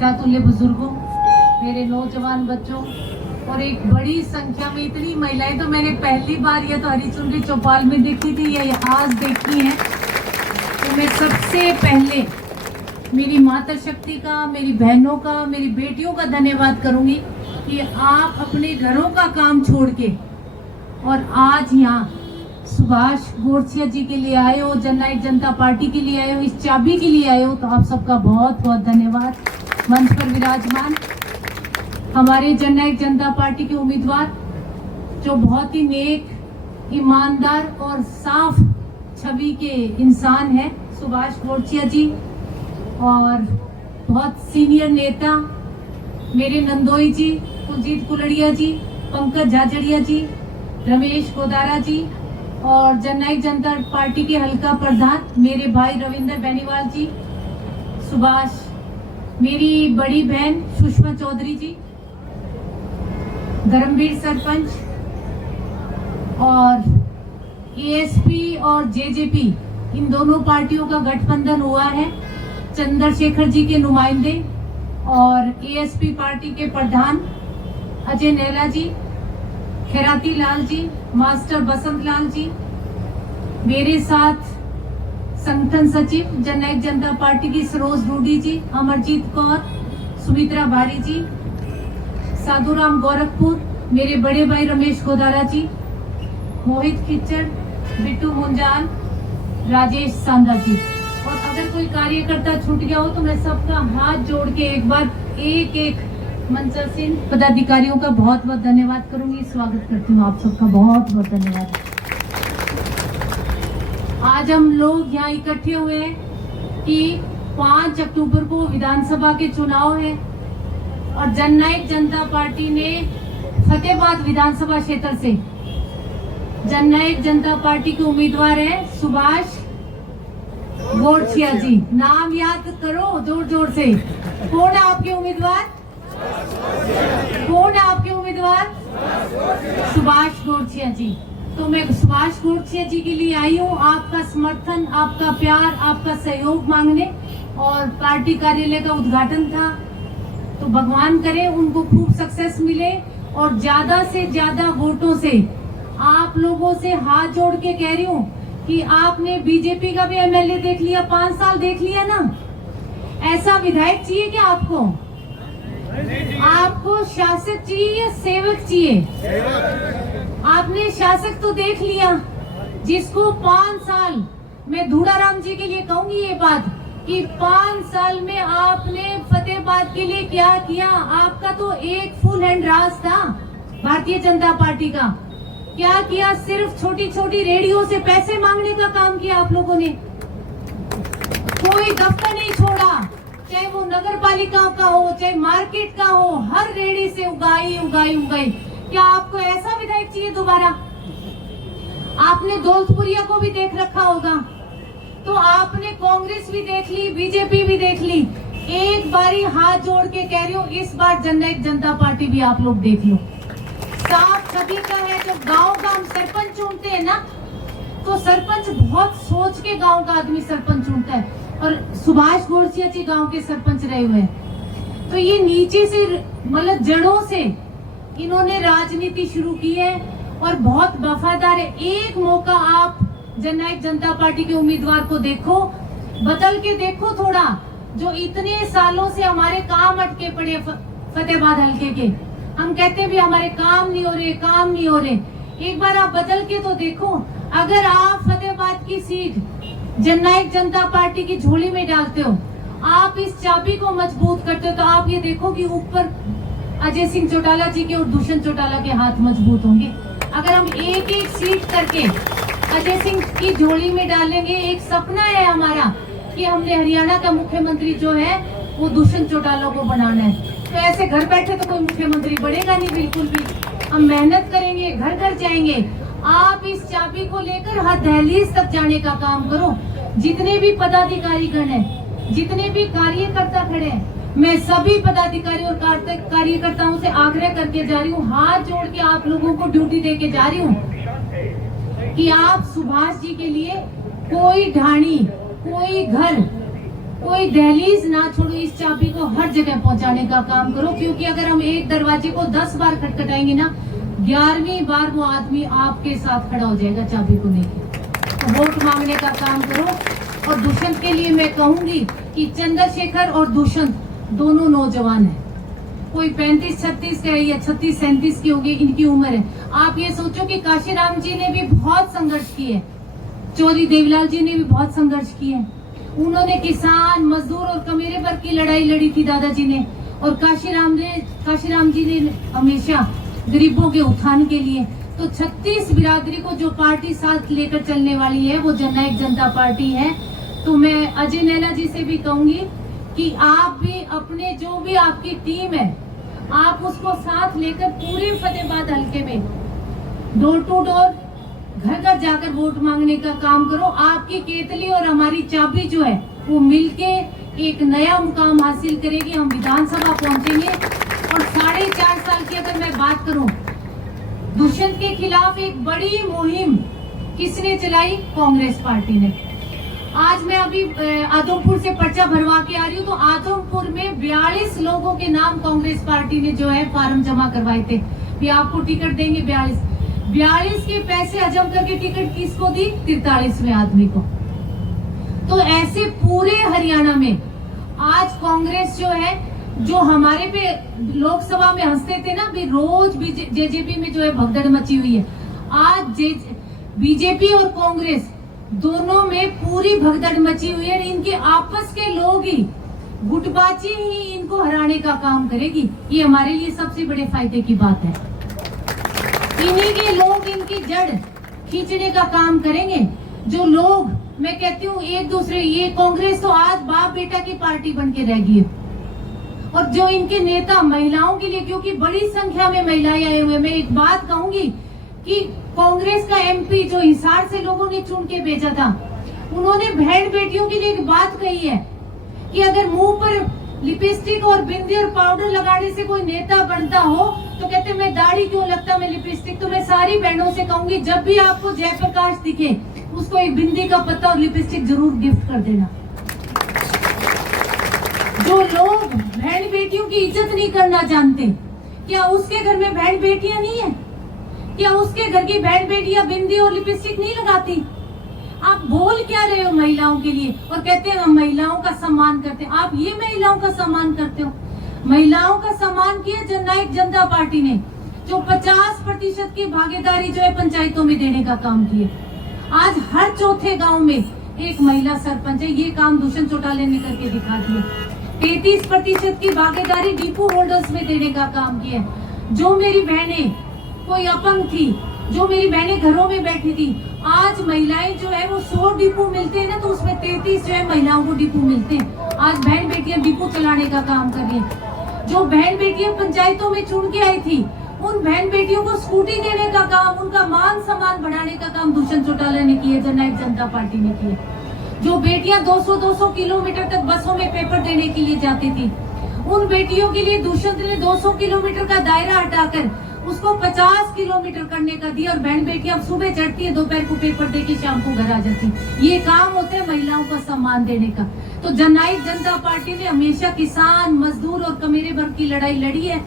पिता तुल्य बुजुर्गों, मेरे नौजवान बच्चों और एक बड़ी संख्या में इतनी महिलाएं तो मैंने पहली बार या तो हरिचुनरी चौपाल में देखी थी या आज देखी है। तो मैं सबसे पहले मेरी माता शक्ति का, मेरी बहनों का, मेरी बेटियों का धन्यवाद करूंगी कि आप अपने घरों का काम छोड़ के और आज यहाँ सुभाष गोरसिया जी के लिए आए हो, जननायक जनता पार्टी के लिए आए हो, इस चाबी के लिए आए हो, तो आप सबका बहुत बहुत धन्यवाद। मंच पर विराजमान हमारे जननायक जनता पार्टी के उम्मीदवार जो बहुत ही नेक, ईमानदार और साफ छवि के इंसान हैं, सुभाष गोरसिया जी, और बहुत सीनियर नेता मेरे नंदोई जी, कुलजीत कुलड़िया जी, पंकज झाझड़िया जी, रमेश गोदारा जी और जननायक जनता पार्टी के हल्का प्रधान मेरे भाई रविंदर बेनीवाल जी, सुभाष, मेरी बड़ी बहन सुषमा चौधरी जी, धर्मवीर सरपंच और एएसपी और जेजेपी, इन दोनों पार्टियों का गठबंधन हुआ है। चंद्रशेखर जी के नुमाइंदे और एएसपी पार्टी के प्रधान अजय नेला जी, खैराती लाल जी, मास्टर बसंत लाल जी, मेरे साथ संगठन सचिव जननायक जनता पार्टी की सरोज रूडी जी, अमरजीत कौर, सुमित्रा भारी जी, साधुराम गोरखपुर, मेरे बड़े भाई रमेश गोदारा जी, मोहित खिच्चर, बिट्टू मुंजान, राजेश सांदा जी। और अगर कोई कार्यकर्ता छूट गया हो तो मैं सबका हाथ जोड़ के एक बार एक एक मंचल पदाधिकारियों का बहुत बहुत धन्यवाद करूंगी। स्वागत करती हूँ आप सबका, बहुत बहुत धन्यवाद। आज हम लोग यहाँ इकट्ठे हुए हैं कि 5 अक्टूबर को विधानसभा के चुनाव है और जननायक जनता पार्टी ने फतेहाबाद विधानसभा क्षेत्र से जननायक जनता पार्टी के उम्मीदवार है सुभाष गोरसिया जी। नाम याद करो जोर जोर से। कौन है आपके उम्मीदवार? कौन है आपके उम्मीदवार? सुभाष गोरसिया जी। तो मैं सुभाष गोरसिया जी के लिए आई हूँ आपका समर्थन, आपका प्यार, आपका सहयोग मांगने। और पार्टी कार्यालय का उद्घाटन था, तो भगवान करे उनको खूब सक्सेस मिले और ज्यादा से ज्यादा वोटों से आप लोगों से हाथ जोड़ के कह रही हूँ कि आपने बीजेपी का भी एमएलए देख लिया, 5 साल देख लिया ना, ऐसा विधायक चाहिए क्या आपको? आपको शासक चाहिए या सेवक चाहिए? आपने शासक तो देख लिया, जिसको 5 साल, मैं धूड़ाराम जी के लिए कहूंगी ये बात कि 5 साल में आपने फतेहाबाद के लिए क्या किया। आपका तो एक फुल हैंड राज था भारतीय जनता पार्टी का। क्या किया? सिर्फ छोटी छोटी रेडियो से पैसे मांगने का काम किया आप लोगों ने। कोई दफ्तर नहीं छोड़ा, चाहे वो नगर पालिका का हो, चाहे मार्केट का हो, हर रेडी से उगाई उगाई उगाई। क्या आपको ऐसा विधायक चाहिए दोबारा? आपने दौलतपुरिया को भी देख रखा होगा, तो आपने कांग्रेस भी देख ली, बीजेपी भी देख ली। एक बारी हाथ जोड़ के कह रही हूँ, इस बार जननायक जनता पार्टी भी आप लोग देख लो। साफ सभी का है। जब गांव का हम सरपंच चुनते हैं ना, तो सरपंच बहुत सोच के गांव का आदमी सरपंच चुनता है, और सुभाष गोरसिया जी गांव के सरपंच रहे हुए हैं। तो ये नीचे से, मतलब जड़ों से इन्होंने राजनीति शुरू की है और बहुत वफादार है। एक मौका आप जननायक जनता पार्टी के उम्मीदवार को देखो, बदल के देखो थोड़ा। जो इतने सालों से हमारे काम अटके पड़े फतेहाबाद हल्के के, हम कहते भी हमारे काम नहीं हो रहे, काम नहीं हो रहे। एक बार आप बदल के तो देखो। अगर आप फतेहाबाद की सीट जननायक जनता पार्टी की झोली में डालते हो, आप इस चाबी को मजबूत करते हो, तो आप ये देखो कि ऊपर अजय सिंह चौटाला जी के और दुष्यंत चौटाला के हाथ मजबूत होंगे। अगर हम एक एक सीट करके अजय सिंह की झोली में डालेंगे, एक सपना है हमारा कि हमने हरियाणा का मुख्यमंत्री जो है वो दुष्यंत चौटाला को बनाना है। तो ऐसे घर बैठे तो कोई मुख्यमंत्री बढ़ेगा नहीं, बिल्कुल भी। हम मेहनत करेंगे, घर घर जाएंगे। आप इस चाबी को लेकर हर दहलीज तक जाने का काम करो। जितने भी पदाधिकारी गण हैं, जितने भी कार्यकर्ता खड़े हैं, मैं सभी पदाधिकारी और कार्यकर्ताओं से आग्रह करके जा रही हूँ, हाथ जोड़ के आप लोगों को ड्यूटी दे के जा रही हूँ कि आप सुभाष जी के लिए कोई ढाणी, कोई घर कोई दहलीज ना छोड़ो, इस चाबी को हर जगह पहुंचाने का काम करो, क्योंकि अगर हम एक दरवाजे को 10 बार खटखटाएंगे ना, 11वीं बार वो आदमी आपके साथ खड़ा हो जाएगा चाबी को लेकर। तो वोट मांगने का काम करो। और दुष्यंत के लिए मैं कहूंगी कि चंद्रशेखर और दुष्यंत दोनों नौजवान हैं, कोई 35-36 का है या 36-37 की होगी इनकी उम्र है। आप ये सोचो कि काशीराम जी ने भी बहुत संघर्ष किए, चौधरी देवीलाल जी ने भी बहुत संघर्ष किए। उन्होंने किसान, मजदूर और कमेरे वर्ग की लड़ाई लड़ी थी दादाजी ने, और काशीराम जी ने हमेशा गरीबों के उत्थान के लिए। तो 36 बिरादरी को जो पार्टी साथ लेकर चलने वाली है वो जननायक जनता पार्टी है। तो मैं अजय नैना जी से भी कहूंगी कि आप भी अपने जो भी आपकी टीम है, आप उसको साथ लेकर पूरे फतेहाबाद हल्के में डोर टू डोर, घर घर जाकर वोट मांगने का काम करो। आपकी केतली और हमारी चाबी जो है वो मिलके एक नया मुकाम हासिल करेगी। हम विधानसभा पहुंचेंगे। और 4.5 साल की अगर मैं बात करूं, दुष्यंत के खिलाफ एक बड़ी मुहिम किसने चलाई? कांग्रेस पार्टी ने। आज मैं अभी आदमपुर से पर्चा भरवा के आ रही हूँ, तो आदमपुर में 42 लोगों के नाम कांग्रेस पार्टी ने जो है फार्म जमा करवाए थे कि आपको टिकट देंगे। 42 के पैसे हजम करके टिकट किसको दी? 43वें आदमी को। तो ऐसे पूरे हरियाणा में आज कांग्रेस जो है, जो हमारे पे लोकसभा में हंसते थे ना भी रोज जेजेपी में जो है भगदड़ मची हुई है, आज बीजेपी और कांग्रेस दोनों में पूरी भगदड़ मची हुई है। इनके आपस के लोग ही, गुटबाजी ही इनको हराने का काम करेगी। ये हमारे लिए सबसे बड़े फायदे की बात है। इन्हीं के लोग इनकी जड़ खींचने का काम करेंगे। जो लोग, मैं कहती हूँ एक दूसरे, ये कांग्रेस तो आज बाप बेटा की पार्टी बन के रह गई है। और जो इनके नेता महिलाओं के लिए, क्योंकि बड़ी संख्या में महिलाएं आए हुए, मैं एक बात कहूंगी कि कांग्रेस का एमपी जो हिसार से लोगों ने चुन के भेजा था, उन्होंने बहन बेटियों के लिए एक बात कही है कि अगर मुंह पर लिपस्टिक और बिंदी और पाउडर लगाने से कोई नेता बनता हो तो कहते मैं दाढ़ी क्यों लगता, मैं लिपस्टिक। तो मैं सारी बहनों से कहूंगी, जब भी आपको जयप्रकाश दिखे उसको एक बिंदी का पत्ता और लिपस्टिक जरूर गिफ्ट कर देना। जो लोग बहन बेटियों की इज्जत नहीं करना जानते, क्या उसके घर में बहन बेटियां नहीं है? क्या उसके घर की बहन बेटियां बिंदी और लिपस्टिक नहीं लगाती? आप बोल क्या रहे हो महिलाओं के लिए? और कहते हैं हम महिलाओं का सम्मान करते हैं। आप ये महिलाओं का सम्मान करते हो? महिलाओं का सम्मान किया जननायक जनता पार्टी ने, जो 50% की भागीदारी जो है पंचायतों में देने का काम किया। आज हर चौथे गांव में एक महिला सरपंच है। ये काम दुष्यंत चौटाला ने करके दिखा दिया। 33% की भागीदारी डिपो होल्डर्स में देने का काम किया। जो मेरी बहनें कोई अपंग थी, जो मेरी बहनें घरों में बैठी थी, आज महिलाएं जो है वो 100 डिपो मिलते हैं ना, तो उसमें 33 जो है महिलाओं को डिपो मिलते हैं। आज बहन बेटियां डिपो चलाने का काम कर रही है। जो बहन बेटियां पंचायतों में चुन के आई थी, उन बहन बेटियों को स्कूटी देने का काम, उनका मान सम्मान बढ़ाने का काम दुष्यंत चौटाला ने किया, जननायक जनता पार्टी ने किया। जो बेटियां 200-200 किलोमीटर तक बसों में पेपर देने के लिए जाती थी, उन बेटियों के लिए दुष्यंत ने 200 किलोमीटर का दायरा हटाकर उसको 50 किलोमीटर करने का दिया। और बहन बेटियां अब सुबह चढ़ती है, दोपहर को पेपर देके शाम को घर आ जाती। ये काम होता है महिलाओं को सम्मान देने का। तो जननायक जनता पार्टी ने हमेशा किसान, मजदूर और कमेरे वर्ग की लड़ाई लड़ी है।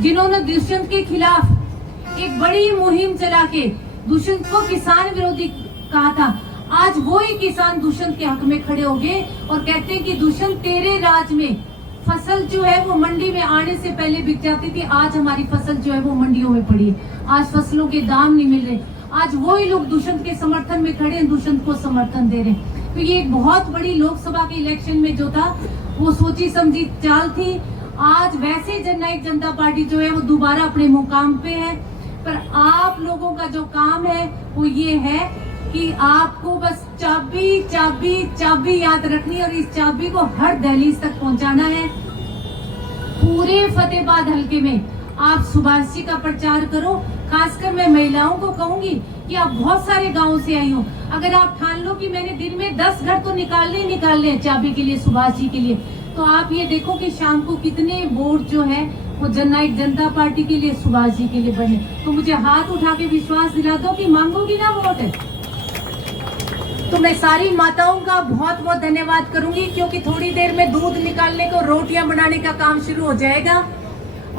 जिन्होंने दुष्यंत के खिलाफ एक बड़ी मुहिम चला के दुष्यंत को किसान विरोधी कहा था, आज वो ही किसान दुष्यंत के हक में खड़े हो गए और कहते हैं कि दुष्यंत तेरे राज में फसल जो है वो मंडी में आने से पहले बिक जाती थी, आज हमारी फसल जो है वो मंडियों में पड़ी है। आज फसलों के दाम नहीं मिल रहे, आज वही लोग दुष्यंत के समर्थन में खड़े हैं, दुष्यंत को समर्थन दे रहे हैं। तो ये एक बहुत बड़ी लोकसभा के इलेक्शन में जो था वो सोची समझी चाल थी। आज वैसे जननायक जनता पार्टी जो है वो दोबारा अपने मुकाम पे है। पर आप लोगों का जो काम है वो ये है कि आपको बस चाबी चाबी चाबी याद रखनी और इस चाबी को हर दहलीज तक पहुंचाना है। पूरे फतेहाबाद हल्के में आप सुभाष जी का प्रचार करो। खासकर मैं महिलाओं को कहूंगी कि आप बहुत सारे गांवों से आई हो, अगर आप ठान लो कि मैंने दिन में 10 घर तो निकालने हैं चाबी के लिए, सुभाष जी के लिए, तो आप ये देखो कि शाम को कितने वोट जो है वो जननायक जनता पार्टी के लिए, सुभाष जी के लिए बने। तो मुझे हाथ उठा के विश्वास दिला दो कि मांगोगी ना वोट। तो मैं सारी माताओं का बहुत बहुत धन्यवाद करूंगी, क्योंकि थोड़ी देर में दूध निकालने को, रोटियां बनाने का काम शुरू हो जाएगा।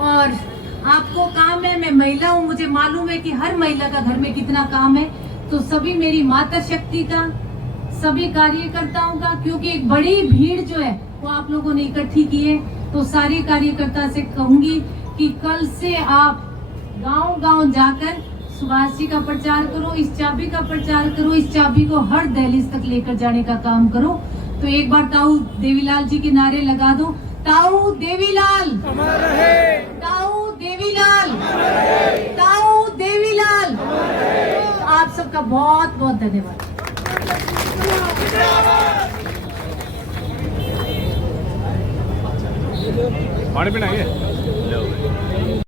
और आपको काम है, मैं महिला हूँ, मुझे मालूम है कि हर महिला का घर में कितना काम है। तो सभी मेरी माता शक्ति का, सभी कार्यकर्ताओं का, क्योंकि एक बड़ी भीड़ जो है वो आप लोगों ने इकट्ठी की है, तो सारे कार्यकर्ता से कहूंगी कि कल से आप गांव-गांव जाकर सुभाष जी का प्रचार करो, इस चाबी का प्रचार करो, इस चाबी को हर दहलीज तक लेकर जाने का काम करो। तो एक बार ताऊ देवीलाल जी के नारे लगा दो, ताऊ देवीलाल, ताऊ देवीलाल, ताऊ देवीलाल। तो आप सबका बहुत बहुत धन्यवाद। पानी पीना है।